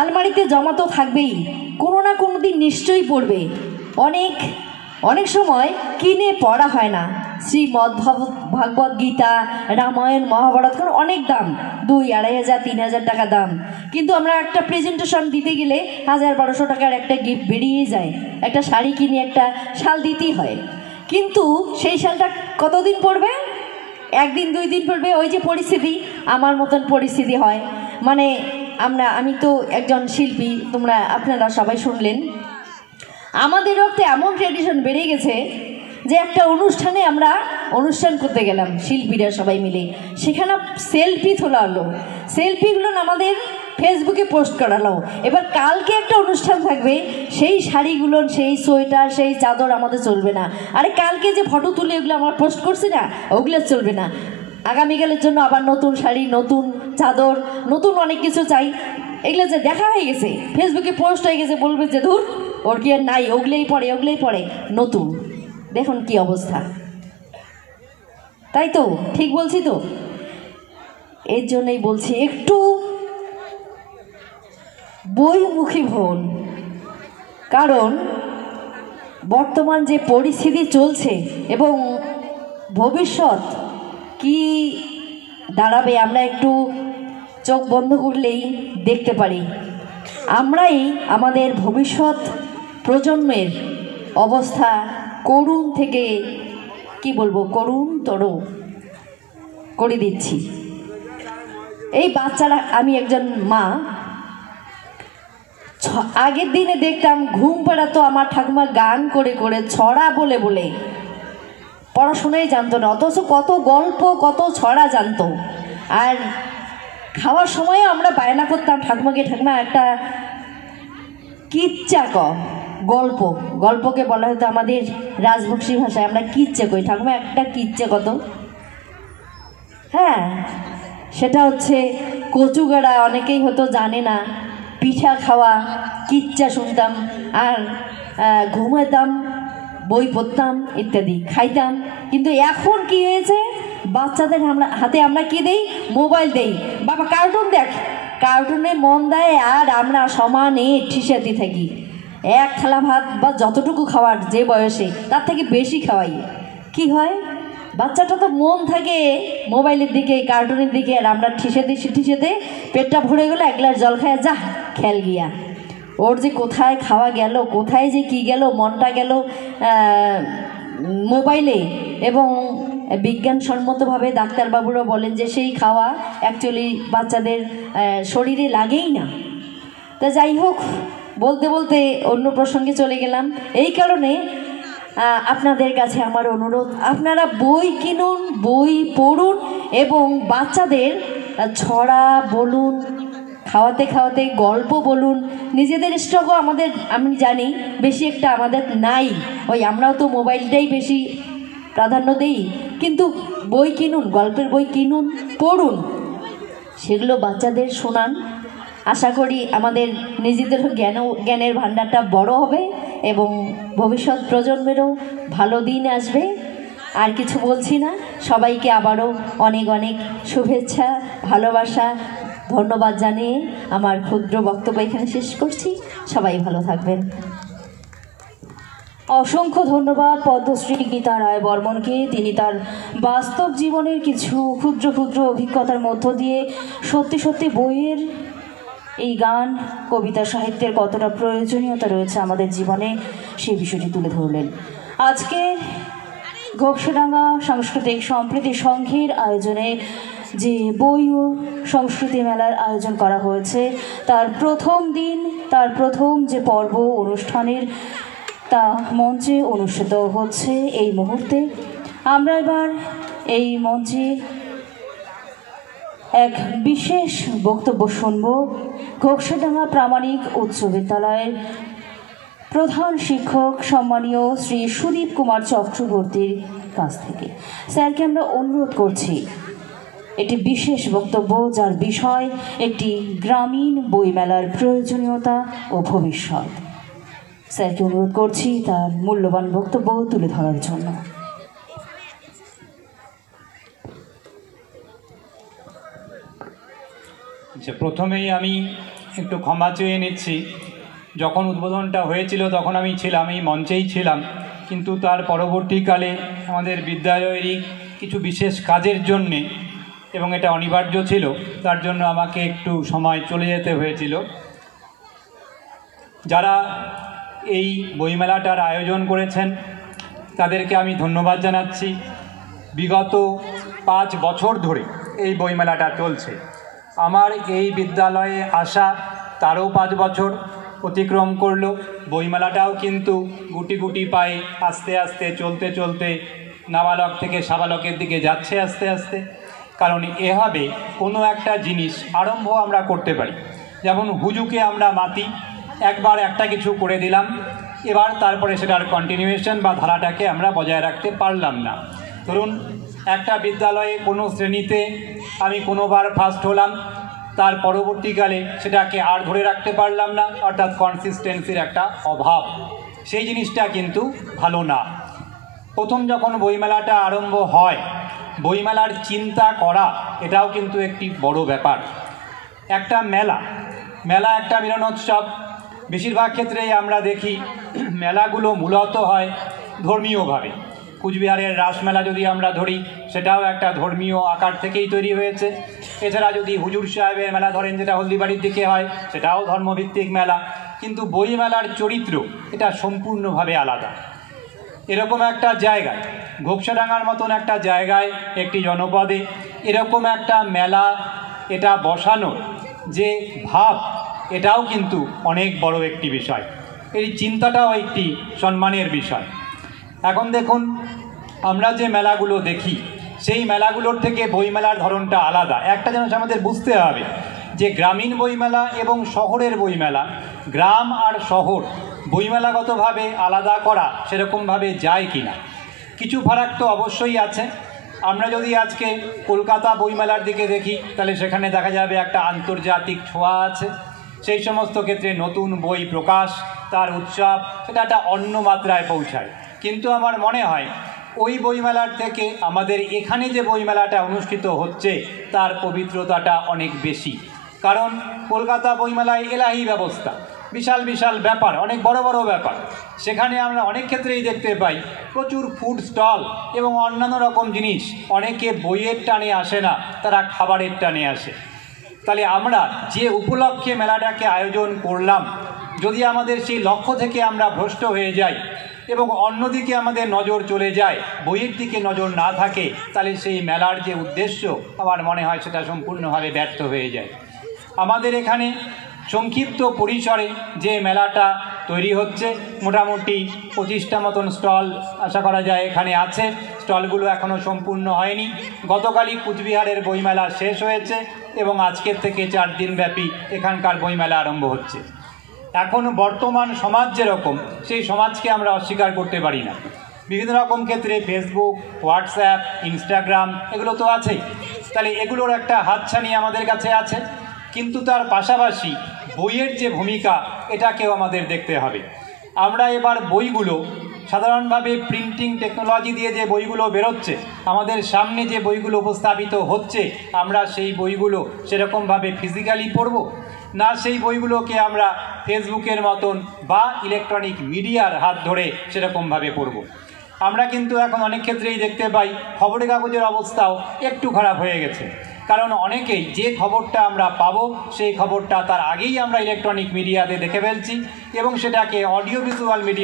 আলমারিতে জমা তো থাকবেই, কোনো না কোনো দিন নিশ্চয়ই পড়বে। অনেক অনেক সময় কিনে পড়া হয় না। শ্রীমদ্ ভাগবত গীতা, রামায়ণ, মহাভারত অনেক দাম, 2-2,500 3,000 টাকা দাম। কিন্তু আমরা একটা প্রেজেন্টেশন দিতে গেলে 1000-1200 টাকার একটা গিফট বেরিয়ে যায়। একটা শাড়ি কিনে একটা শাল দিতেই হয়, কিন্তু সেই শালটা কতদিন পরবে? 1 দিন 2 দিন পড়বে। ওই যে পরিস্থিতি, আমার মতন পরিস্থিতি হয়। মানে আমি তো একজন শিল্পী, আপনারা সবাই শুনলেন। আমাদের রক্তে এমন ট্র্যাডিশন বেড়ে গেছে যে একটা অনুষ্ঠানে আমরা অনুষ্ঠান করতে গেলাম শিল্পীরা সবাই মিলে, সেখানে সেলফি তোলা হলো, সেলফিগুলো আমাদের ফেসবুকে পোস্ট করালো। এবার কালকে একটা অনুষ্ঠান থাকবে, সেই শাড়িগুলো, সেই সোয়েটার, সেই চাদর আমাদের চলবে না। আরে কালকে যে ফটো তুলে ওগুলো আমরা পোস্ট করছি না, ওগুলো চলবে না। আগামীকালের জন্য আবার নতুন শাড়ি, নতুন চাদর, নতুন অনেক কিছু চাই। এগুলো যে দেখা হয়ে গেছে, ফেসবুকে পোস্ট হয়ে গেছে, বলবে যে ধুর ওর কি আর নাই, ওগুলোই পড়ে নতুন। দেখুন কি অবস্থা, তাই তো? ঠিক বলছি তো? এর জন্যই বলছি একটু বইমুখী হন, কারণ বর্তমান যে পরিস্থিতি চলছে এবং ভবিষ্যৎ কি দাঁড়াবে আমরা একটু চোখ বন্ধ করলেই দেখতে পারি। আমরাই আমাদের ভবিষ্যৎ প্রজন্মের অবস্থা করুণ থেকে কি বলবো, করুণতর করে দিচ্ছি। এই বাচ্চারা, আমি একজন মা, আগের দিনে দেখতাম ঘুম পাড়াতো আমার ঠাকুমা গান করে করে, ছড়া বলে বলে, পড়াশোনাই জানতো না, অথচ কত গল্প কত ছড়া জানতো। আর খাওয়ার সময়ও আমরা বায়না করতাম ঠাকুমাকে, ঠাকুমা একটা কিচ্চা গল্পকে বলা হতো আমাদের রাজবংশী ভাষায়, আমরা কিচ্চা কই, ঠাকুমা একটা কিচ্চা কত। হ্যাঁ, সেটা হচ্ছে কচুগাড়া, অনেকেই হয়তো জানে না। পিঠা খাওয়া, কিচ্চা শুনতাম, আর ঘুমাতাম, বই পড়তাম, ইত্যাদি খাইতাম। কিন্তু এখন কি হয়েছে, বাচ্চাদের হাতে আমরা কি দেই? মোবাইল দেই। বাবা কার্টুন দেখ, কার্টুনে মন দেয়, আর আমরা সমানে ঠিসাতে থাকি। এক থালা ভাত বা যতটুকু খাওয়ার যে বয়সে, তার থেকে বেশি খাওয়াই। কি হয়, বাচ্চাটা তো মন থাকে মোবাইলের দিকে, কার্টুনের দিকে, আর আমরা ঠিসাতে পেটটা ভরে গেলো, 1 গ্লাস জল খায়, যা খেল গিয়া। ওর যে কোথায় খাওয়া গেল, কোথায় যে কি গেল, মনটা গেল মোবাইলে। এবং বিজ্ঞানসম্মতভাবে ডাক্তারবাবুরা বলেন যে সেই খাওয়া অ্যাকচুয়ালি বাচ্চাদের শরীরে লাগেই না। তা যাই হোক, বলতে বলতে অন্য প্রসঙ্গে চলে গেলাম। এই কারণে আপনাদের কাছে আমার অনুরোধ, আপনারা বই কিনুন, বই পড়ুন, এবং বাচ্চাদের ছড়া বলুন, খাওয়াতে খাওয়াতে গল্প বলুন। নিজেদের স্টকও আমাদের, আমি জানি বেশি একটা আমাদের নাই, ওই আমরাও তো মোবাইলটাই বেশি প্রাধান্য দেই। কিন্তু বই কিনুন, গল্পের বই কিনুন, পড়ুন, সেগুলো বাচ্চাদের শোনান। আশা করি আমাদের নিজেদের জ্ঞানের ভাণ্ডারটা বড় হবে এবং ভবিষ্যৎ প্রজন্মেরও ভালো দিন আসবে। আর কিছু বলছি না, সবাইকে আবারও অনেক অনেক শুভেচ্ছা, ভালোবাসা, ধন্যবাদ জানিয়ে আমার ক্ষুদ্র বক্তব্য এখানে শেষ করছি। সবাই ভালো থাকবেন। অসংখ্য ধন্যবাদ পদ্মশ্রী গীতা রায় বর্মনকে। তিনি তার বাস্তব জীবনের কিছু ক্ষুদ্র ক্ষুদ্র অভিজ্ঞতার মধ্য দিয়ে সত্যি সত্যি বইয়ের এই গান, কবিতা, সাহিত্যের কতটা প্রয়োজনীয়তা রয়েছে আমাদের জীবনে, সেই বিষয়টি তুলে ধরলেন। আজকে ঘোকসাডাঙ্গা সাংস্কৃতিক সম্প্রীতি সংঘের আয়োজনে যে বই ও সংস্কৃতি মেলার আয়োজন করা হয়েছে, তার প্রথম দিন, তার প্রথম যে পর্ব অনুষ্ঠানের, তা মঞ্চে অনুষ্ঠিত হচ্ছে এই মুহূর্তে। আমরা এবার এই মঞ্চে এক বিশেষ বক্তব্য শুনব ঘোকসাডাঙ্গা প্রামাণিক উচ্চ বিদ্যালয়ের প্রধান শিক্ষক সম্মানীয় শ্রী সুদীপ কুমার চক্রবর্তীর কাছ থেকে। স্যারকে আমরা অনুরোধ করছি একটি বিশেষ বক্তব্য, যার বিষয় একটি গ্রামীণ বইমেলার প্রয়োজনীয়তা ও ভবিষ্যৎ। স্যারকে অনুরোধ করছি তার মূল্যবান বক্তব্য তুলে ধরার জন্য। আচ্ছা, প্রথমেই আমি একটু ক্ষমা চেয়ে নিচ্ছি। যখন উদ্বোধনটা হয়েছিল তখন আমি ছিলাম, এই মঞ্চেই ছিলাম, কিন্তু তার পরবর্তীকালে আমাদের বিদ্যালয়েরই কিছু বিশেষ কাজের জন্যে, এবং এটা অনিবার্য ছিল, তার জন্য আমাকে একটু সময় চলে যেতে হয়েছিল। যারা এই বইমেলাটার আয়োজন করেছেন তাদেরকে আমি ধন্যবাদ জানাচ্ছি। বিগত 5 বছর ধরে এই বইমেলাটা চলছে। আমার এই বিদ্যালয়ে আসা তারও 5 বছর অতিক্রম করলো। বইমেলাটাও কিন্তু গুটি গুটি পায়ে আস্তে আস্তে চলতে চলতে নাবালক থেকে সাবালকের দিকে যাচ্ছে আস্তে আস্তে। কারণ এভাবে কোনো একটা জিনিস আরম্ভ আমরা করতে পারি। যেমন হুজুকে আমরা মাতি, একবার একটা কিছু করে দিলাম, এবার তারপরে সেটার কন্টিনিউয়েশন বা ধারাটাকে আমরা বজায় রাখতে পারলাম না। ধরুন, একটা বিদ্যালয়ে কোনো শ্রেণীতে আমি কোনোবার ফার্স্ট হলাম, তার পরবর্তীকালে সেটাকে আর ধরে রাখতে পারলাম না, অর্থাৎ কনসিস্টেন্সির একটা অভাব। সেই জিনিসটা কিন্তু ভালো না। প্রথম যখন বইমেলাটা আরম্ভ হয়, বইমেলার চিন্তা করা এটাও কিন্তু একটি বড় ব্যাপার। একটা মেলা একটা মিলনোৎসব। বেশিরভাগ ক্ষেত্রেই আমরা দেখি মেলাগুলো মূলত হয় ধর্মীয়ভাবে। কুচবিহারের রাসমেলা যদি আমরা ধরি, সেটাও একটা ধর্মীয় আকার থেকেই তৈরি হয়েছে। এছাড়া যদি হুজুর সাহেবের মেলা ধরেন, যেটা হলদিবাড়ির দিকে হয়, সেটাও ধর্মভিত্তিক মেলা। কিন্তু বইমেলার চরিত্র এটা সম্পূর্ণভাবে আলাদা। এরকম একটা জায়গায়, ঘোকসাডাঙ্গার মতন একটা জায়গায়, একটি জনপদে এরকম একটা মেলা এটা বসানোর যে ভাব, এটাও কিন্তু অনেক বড় একটি বিষয়। এই চিন্তাটাও একটি সম্মানের বিষয়। এখন দেখুন, আমরা যে মেলাগুলো দেখি, সেই মেলাগুলোর থেকে বইমেলার ধরনটা আলাদা। একটা জিনিস আমাদের বুঝতে হবে যে গ্রামীণ বইমেলা এবং শহরের বইমেলা, গ্রাম আর শহর বইমেলাগতভাবে আলাদা করা সেরকমভাবে যায় কি না। কিছু ফারাক তো অবশ্যই আছে। আমরা যদি আজকে কলকাতা বইমেলার দিকে দেখি, তাহলে সেখানে দেখা যাবে একটা আন্তর্জাতিক ছোঁয়া আছে। সেই সমস্ত ক্ষেত্রে নতুন বই প্রকাশ, তার উৎসব, সেটা একটা অন্য মাত্রায় পৌঁছায়। কিন্তু আমার মনে হয় ওই বইমেলার থেকে আমাদের এখানে যে বইমেলাটা অনুষ্ঠিত হচ্ছে তার পবিত্রতাটা অনেক বেশি। কারণ কলকাতা বইমেলায় এলাহি ব্যবস্থা, বিশাল বিশাল ব্যাপার, অনেক বড় বড় ব্যাপার। সেখানে আমরা অনেক ক্ষেত্রেই দেখতে পাই প্রচুর ফুড স্টল এবং অন্যান্য রকম জিনিস। অনেকে বইয়ের টানে আসে না, তারা খাবারের টানে আসে। তাহলে আমরা যে উপলক্ষে মেলাটাকে আয়োজন করলাম, যদি আমাদের সেই লক্ষ্য থেকে আমরা ভ্রষ্ট হয়ে যাই এবং অন্যদিকে আমাদের নজর চলে যায়, বইয়ের দিকে নজর না থাকে, তাহলে সেই মেলার যে উদ্দেশ্য আমার মনে হয় সেটা সম্পূর্ণভাবে ব্যর্থ হয়ে যায়। আমাদের এখানে সংক্ষিপ্ত পরিসরে যে মেলাটা তৈরি হচ্ছে, মোটামুটি 25টা মতন স্টল আশা করা যায় এখানে আছে। স্টলগুলো এখনও সম্পূর্ণ হয়নি। গতকালই কুচবিহারের বইমেলা শেষ হয়েছে এবং আজকের থেকে 4 দিনব্যাপী এখানকার বইমেলা আরম্ভ হচ্ছে। এখন বর্তমান সমাজ যেরকম, সেই সমাজকে আমরা অস্বীকার করতে পারি না। বিভিন্ন রকম ক্ষেত্রে ফেসবুক, হোয়াটসঅ্যাপ, ইনস্টাগ্রাম এগুলো তো আছেই। তাহলে এগুলোর একটা হাতছানি আমাদের কাছে আছে। কিন্তু তার পাশাপাশি বইয়ের যে ভূমিকা, এটাকেও আমাদের দেখতে হবে। আমরা এবার বইগুলো সাধারণভাবে প্রিন্টিং টেকনোলজি দিয়ে যে বইগুলো বেরোচ্ছে, আমাদের সামনে যে বইগুলো উপস্থাপিত হচ্ছে, আমরা সেই বইগুলো সেরকমভাবে ফিজিক্যালি পড়ব না, সেই বইগুলোকে আমরা ফেসবুকের মতন বা ইলেকট্রনিক মিডিয়ার হাত ধরে সেরকমভাবে পড়ব। আমরা কিন্তু এখন অনেক ক্ষেত্রেই দেখতে পাই খবরের কাগজের অবস্থাও একটু খারাপ হয়ে গেছে। কারণ অনেকেই যে খবরটা আমরা পাবো, সেই খবরটা তার আগেই আমরা ইলেকট্রনিক মিডিয়াতে দেখে ফেলছি এবং সেটাকে অডিও ভিজুয়াল মিডিয়া